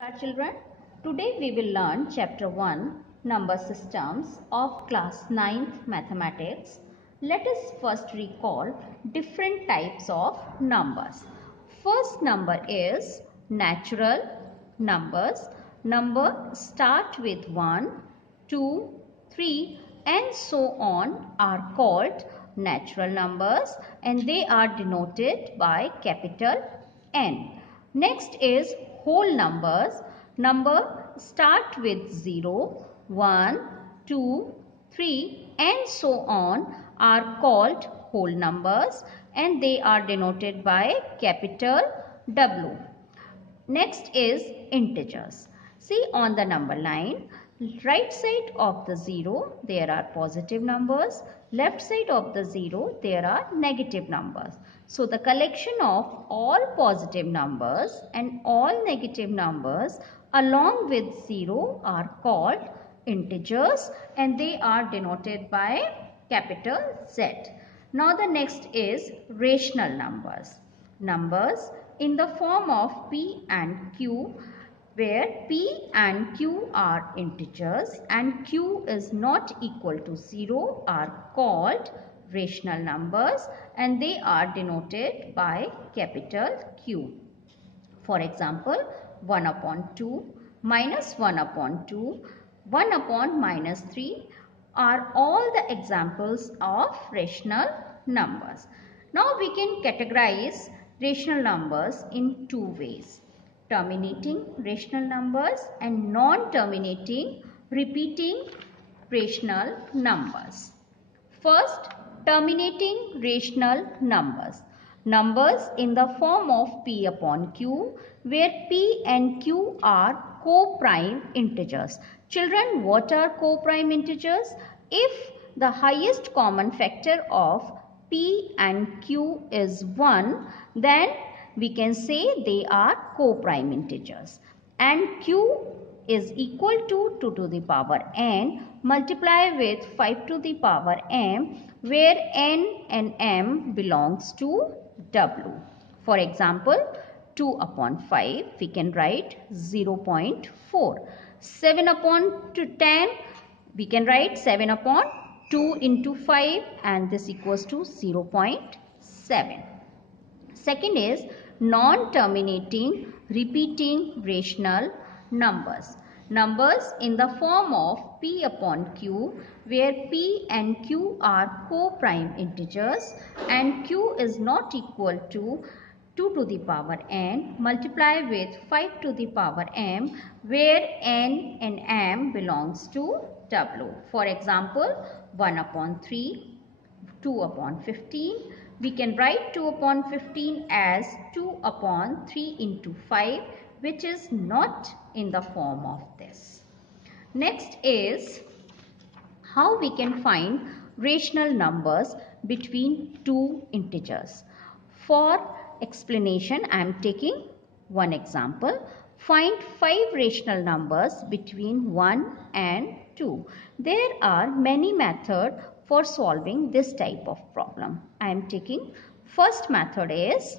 Children, today we will learn chapter 1 number systems of class 9th mathematics. Let us first recall different types of numbers. First number is natural numbers. Number start with 1, 2, 3 and so on are called natural numbers and they are denoted by capital N. Next is whole numbers. Number start with 0, 1, 2, 3 and so on are called whole numbers and they are denoted by capital W. Next is integers. See on the number line, right side of the 0 there are positive numbers, left side of the 0 there are negative numbers. So the collection of all positive numbers and all negative numbers along with 0 are called integers and they are denoted by capital Z. Now the next is rational numbers. Numbers in the form of P and Q, where P and Q are integers and Q is not equal to 0 are called rational numbers and they are denoted by capital Q. For example, 1 upon 2, minus 1 upon 2, 1 upon minus 3 are all the examples of rational numbers. Now we can categorize rational numbers in two ways: terminating rational numbers and non-terminating repeating rational numbers. First, terminating rational numbers. Numbers in the form of P upon Q, where P and Q are co-prime integers. Children, what are co-prime integers? If the highest common factor of P and Q is 1, then we can say they are co-prime integers. And Q is equal to 2 to the power n multiply with 5 to the power m, where n and m belongs to W. For example, 2 upon 5 we can write 0.4. 7 upon 10 we can write 7 upon 2 into 5 and this equals to 0.7. Second is non-terminating repeating rational numbers. Numbers in the form of P upon Q, where P and Q are co-prime integers and Q is not equal to 2 to the power n multiply with 5 to the power m, where n and m belongs to W. For example, 1 upon 3, 2 upon 15. We can write 2 upon 15 as 2 upon 3 into 5, which is not in the form of this. Next is how we can find rational numbers between two integers. For explanation, I am taking one example. Find 5 rational numbers between 1 and 2. There are many methods for solving this type of problem. I am taking first method is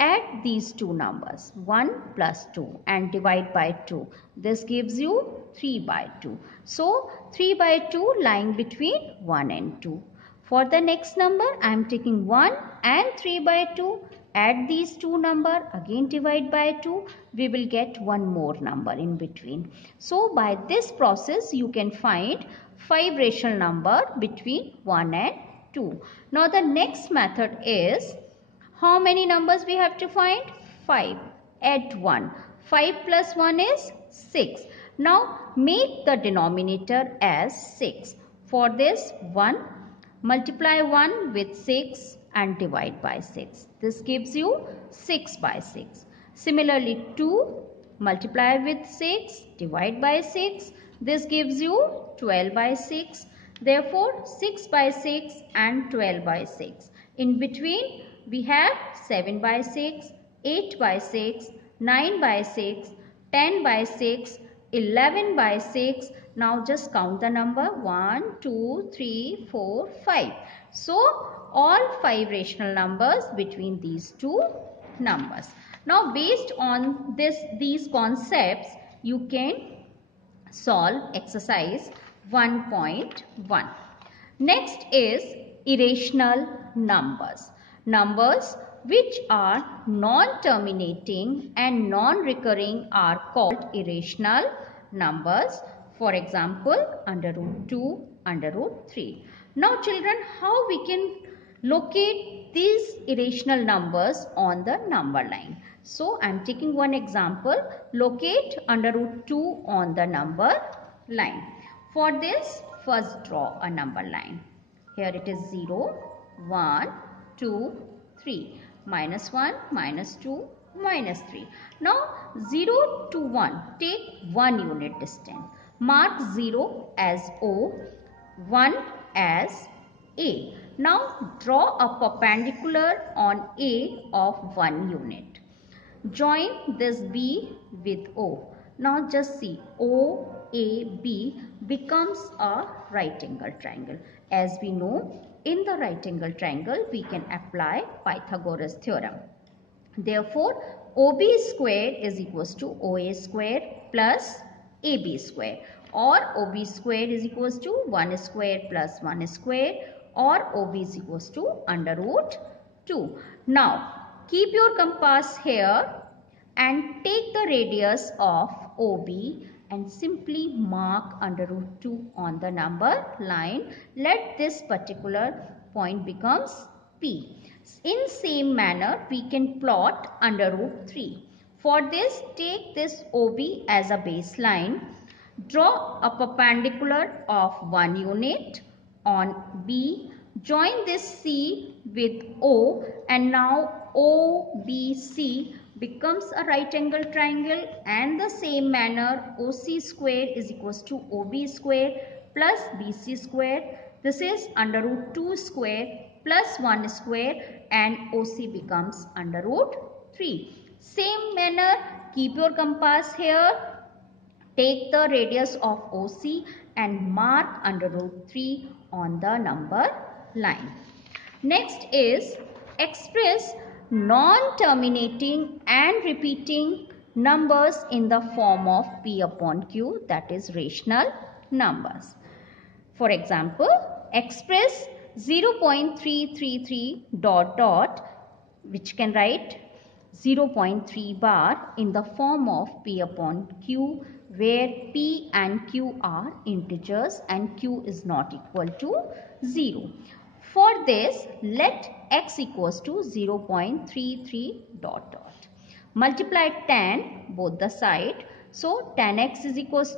add these two numbers 1 plus 2 and divide by 2. This gives you 3 by 2. So 3 by 2 lying between 1 and 2. For the next number, I am taking 1 and 3 by 2. Add these two numbers, again divide by 2. We will get one more number in between. So by this process, you can find 5 rational number between 1 and 2. Now the next method is, how many numbers we have to find? 5. Add 1. 5 plus 1 is 6. Now make the denominator as 6. For this, 1 multiply 1 with 6 and divide by 6. This gives you 6 by 6. Similarly, 2 multiply with 6, divide by 6. This gives you 12 by 6. Therefore, 6 by 6 and 12 by 6. In between, we have 7 by 6, 8 by 6, 9 by 6, 10 by 6, 11 by 6. Now just count the number 1, 2, 3, 4, 5. So all 5 rational numbers between these two numbers. Now based on these concepts, you can solve exercise 1.1. Next is irrational numbers. Numbers which are non-terminating and non-recurring are called irrational numbers. For example, under root 2, under root 3. Now children, how we can locate these irrational numbers on the number line? So I am taking one example. Locate under root 2 on the number line. For this, first draw a number line. Here it is 0, 1, 2, 3. Minus 1, minus 2, minus 3. Now 0 to 1, take 1 unit distance. Mark 0 as O, 1 as A. Now draw a perpendicular on A of 1 unit. Join this B with O. Now just see, OAB becomes a right angle triangle. As we know, in the right angle triangle, we can apply Pythagoras theorem. Therefore, OB square is equals to OA square plus AB square, or OB square is equals to 1 square plus 1 square, or OB is equals to under root 2. Now, keep your compass here and take the radius of OB and simply mark under root 2 on the number line. Let this particular point becomes P. In same manner, we can plot under root 3. For this, take this OB as a baseline. Draw a perpendicular of 1 unit on B. Join this C with O, and now OBC becomes a right angle triangle, and the same manner OC square is equals to OB square plus BC square. This is under root 2 square plus 1 square, and OC becomes under root 3. Same manner, keep your compass here, take the radius of OC and mark under root 3 on the number line. Next is express non-terminating and repeating numbers in the form of P upon Q, that is rational numbers. For example, express 0.333 dot dot, which can write 0.3 bar in the form of P upon Q, where P and Q are integers and Q is not equal to 0. For this, let x equals to 0.33 dot dot. Multiply tan both the side. So tan x is equals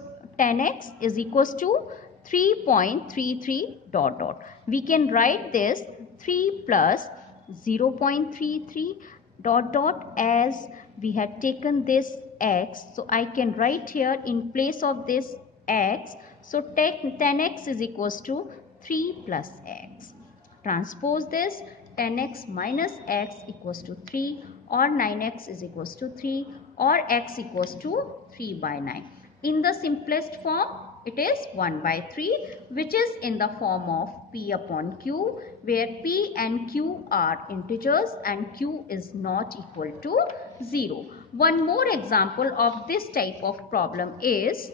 to 3.33 dot dot. We can write this 3 plus 0.33 dot dot, as we had taken this x. So I can write here in place of this x. So tan x is equals to 3 plus x. Transpose this, 10x minus x equals to 3, or 9x is equals to 3, or x equals to 3 by 9. In the simplest form, it is 1 by 3, which is in the form of P upon Q, where P and Q are integers and Q is not equal to 0. One more example of this type of problem is,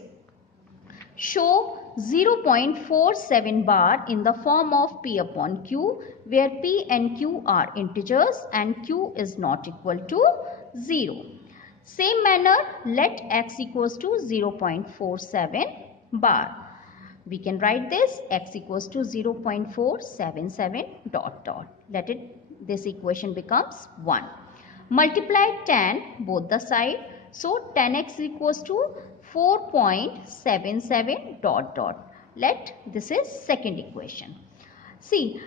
show 0.47 bar in the form of P upon Q, where P and Q are integers and Q is not equal to 0. Same manner, let x equals to 0.47 bar. We can write this x equals to 0.477 dot dot. This equation becomes 1. Multiply tan both the side. So tan x equals to 4.77 dot dot. This is second equation. See,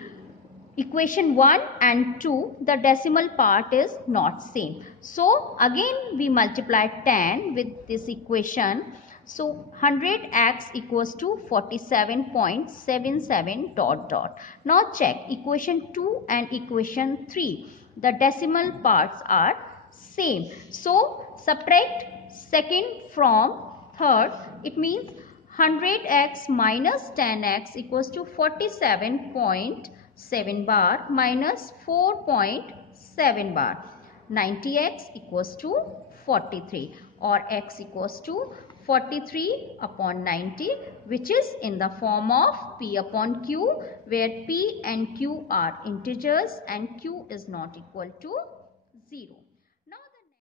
equation 1 and 2, the decimal part is not same. So again we multiply tan with this equation. So 100x equals to 47.77 dot dot. Now check equation 2 and equation 3. The decimal parts are same. So subtract second from third. It means 100x minus 10x equals to 47.7 bar minus 4.7 bar. 90x equals to 43, or x equals to 43 upon 90, which is in the form of p upon q, where p and q are integers and q is not equal to 0.